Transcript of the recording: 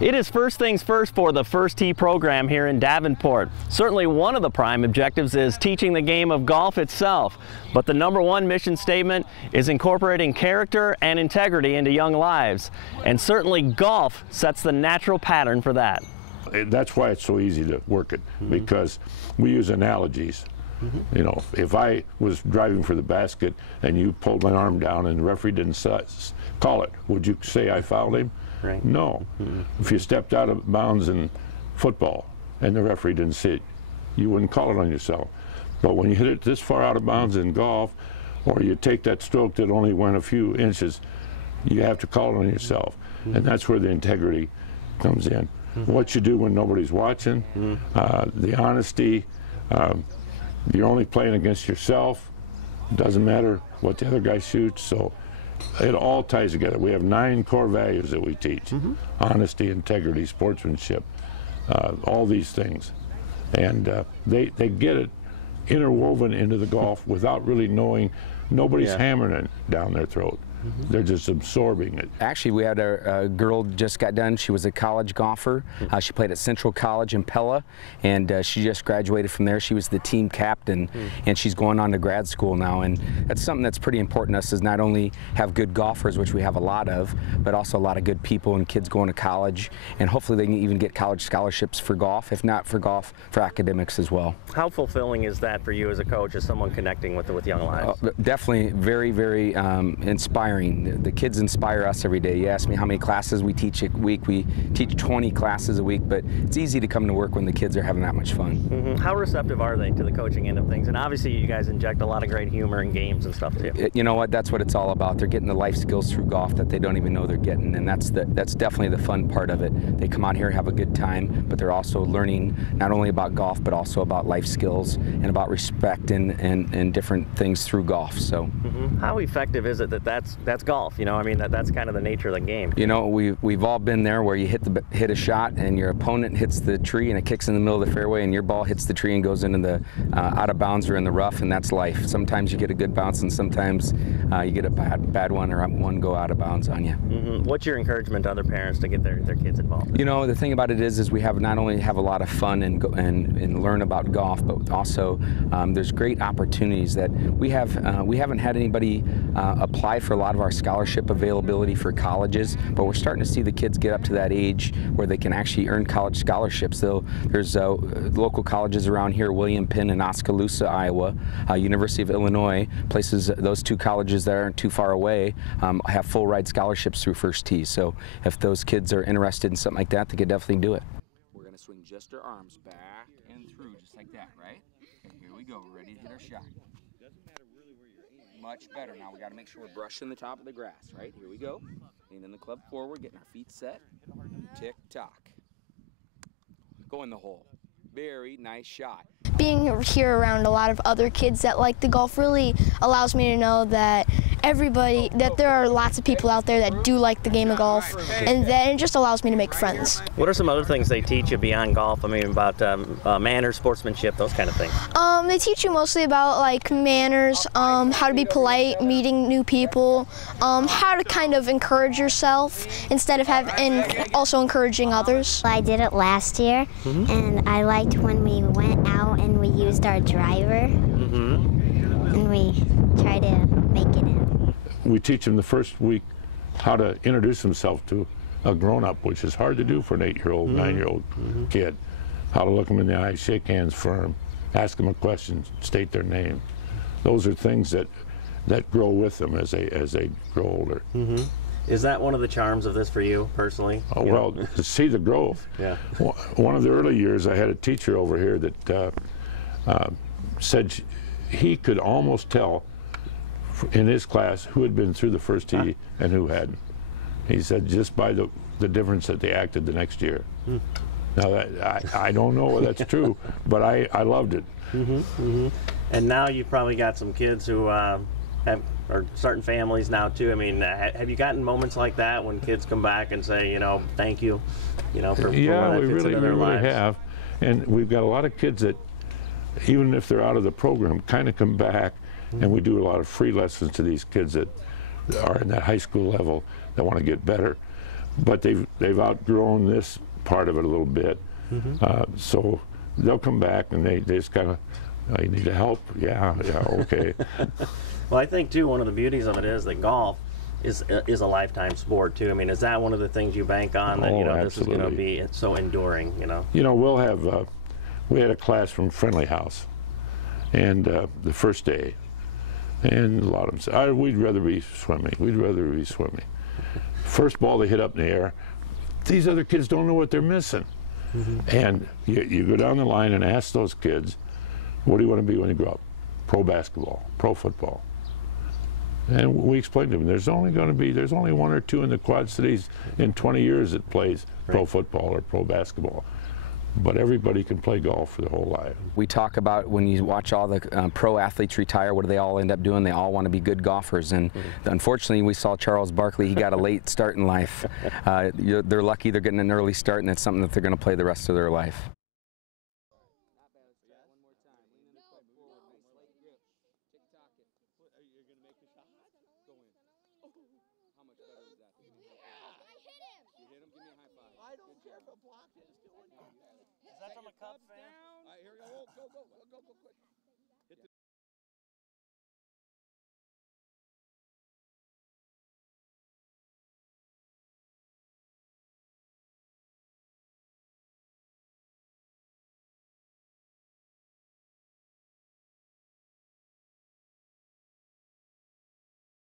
It is first things first for the First Tee program here in Davenport. Certainly one of the prime objectives is teaching the game of golf itself, but the #1 mission statement is incorporating character and integrity into young lives, and certainly golf sets the natural pattern for that. That's why it's so easy to work it, because we use analogies. You know, if I was driving for the basket and you pulled my arm down and the referee didn't call it, would you say I fouled him? Right. No. If you stepped out of bounds in football and the referee didn't see it, you wouldn't call it on yourself. But when you hit it this far out of bounds in golf, or you take that stroke that only went a few inches, you have to call it on yourself. And that's where the integrity comes in. What you do when nobody's watching, the honesty, you're only playing against yourself. Doesn't matter what the other guy shoots, so it all ties together. We have 9 core values that we teach: honesty, integrity, sportsmanship, all these things. And they get it interwoven into the golf without really knowing. Nobody's hammering it down their throat. They're just absorbing it. Actually, we had a girl just got done. She was a college golfer. She played at Central College in Pella, and she just graduated from there. She was the team captain, and she's going on to grad school now. And that's something that's pretty important to us, is not only have good golfers, which we have a lot of, but also a lot of good people and kids going to college. And hopefully they can even get college scholarships for golf, if not for golf, for academics as well. How fulfilling is that for you as a coach, as someone connecting with young lives? Definitely very, very inspiring. The kids inspire us every day. You ask me how many classes we teach a week. We teach 20 classes a week, but it's easy to come to work when the kids are having that much fun. How receptive are they to the coaching end of things? And obviously you guys inject a lot of great humor in games and stuff too. You know what? That's what it's all about. They're getting the life skills through golf that they don't even know they're getting, and that's definitely the fun part of it. They come out here, have a good time, but they're also learning not only about golf, but also about life skills and about respect and different things through golf. So, how effective is it that's golf? You know, I mean, that's kind of the nature of the game. You know, we've all been there where you hit a shot and your opponent hits the tree and it kicks in the middle of the fairway, and your ball hits the tree and goes into the out of bounds or in the rough, and that's life. Sometimes you get a good bounce, and sometimes you get a bad one, or one go out of bounds on you. What's your encouragement to other parents to get their kids involved? You know, the thing about it is we have not only have a lot of fun and learn about golf, but also there's great opportunities that we have. We haven't had anybody apply for a lot of our scholarship availability for colleges, but we're starting to see the kids get up to that age where they can actually earn college scholarships. There's local colleges around here, William Penn and Oskaloosa, Iowa, University of Illinois, places, those 2 colleges that aren't too far away, have full ride scholarships through First Tee. So if those kids are interested in something like that, they could definitely do it. We're going to swing just our arms back and through, just like that, right? Okay, here we go. We're ready to hit our shot. Much better. Now we got to make sure we're brushing the top of the grass, right? Here we go. Leaning the club forward, getting our feet set. Tick tock. Go in the hole. Very nice shot. Being here around a lot of other kids that like the golf really allows me to know that there are lots of people out there that do like the game of golf, and then it just allows me to make friends. What are some other things they teach you beyond golf? I mean, about manners, sportsmanship, those kind of things. They teach you mostly about like manners, how to be polite, meeting new people, how to kind of encourage yourself instead of also encouraging others. I did it last year, and I liked when we went out and we used our driver, and we tried to make it in. We teach them the first week how to introduce themselves to a grown-up, which is hard to do for an 8-year-old, 9-year-old kid. How to look them in the eye, shake hands firm, ask them a question, state their name. Those are things that grow with them as they grow older. Is that one of the charms of this for you personally? Oh, well, to see the growth. Yeah. One of the early years, I had a teacher over here that said he could almost tell in his class who had been through the First Tee and who hadn't. He said just by the difference that they acted the next year. Now, I don't know if that's true, but I loved it. And now you've probably got some kids who are starting families now too. I mean, have you gotten moments like that when kids come back and say, you know, thank you, you know, for yeah, that we really have. And we've got a lot of kids that, even if they're out of the program, kind of come back, and we do a lot of free lessons to these kids that are in that high school level that want to get better. but they've outgrown this part of it a little bit. So they'll come back and they just kind of, you need help? Yeah, okay. Well, I think too, one of the beauties of it is that golf is a lifetime sport too. I mean, is that one of the things you bank on, that, you know, this is going to be so enduring, you know? You know, we'll have, we had a class from Friendly House, and the first day, and a lot of them said, we'd rather be swimming, we'd rather be swimming. First ball they hit up in the air, these other kids don't know what they're missing. And you go down the line and ask those kids, what do you want to be when you grow up? Pro basketball, pro football. And we explained to them, there's only one or two in the Quad Cities in 20 years that plays pro football or pro basketball. But everybody can play golf for their whole life. We talk about, when you watch all the pro athletes retire, what do they all end up doing? They all want to be good golfers. And unfortunately, we saw Charles Barkley, he got a late start in life. They're lucky they're getting an early start, and it's something that they're going to play the rest of their life. Is that from a Cubs fan? All right, here we go. Go, go, go, go, go, quick.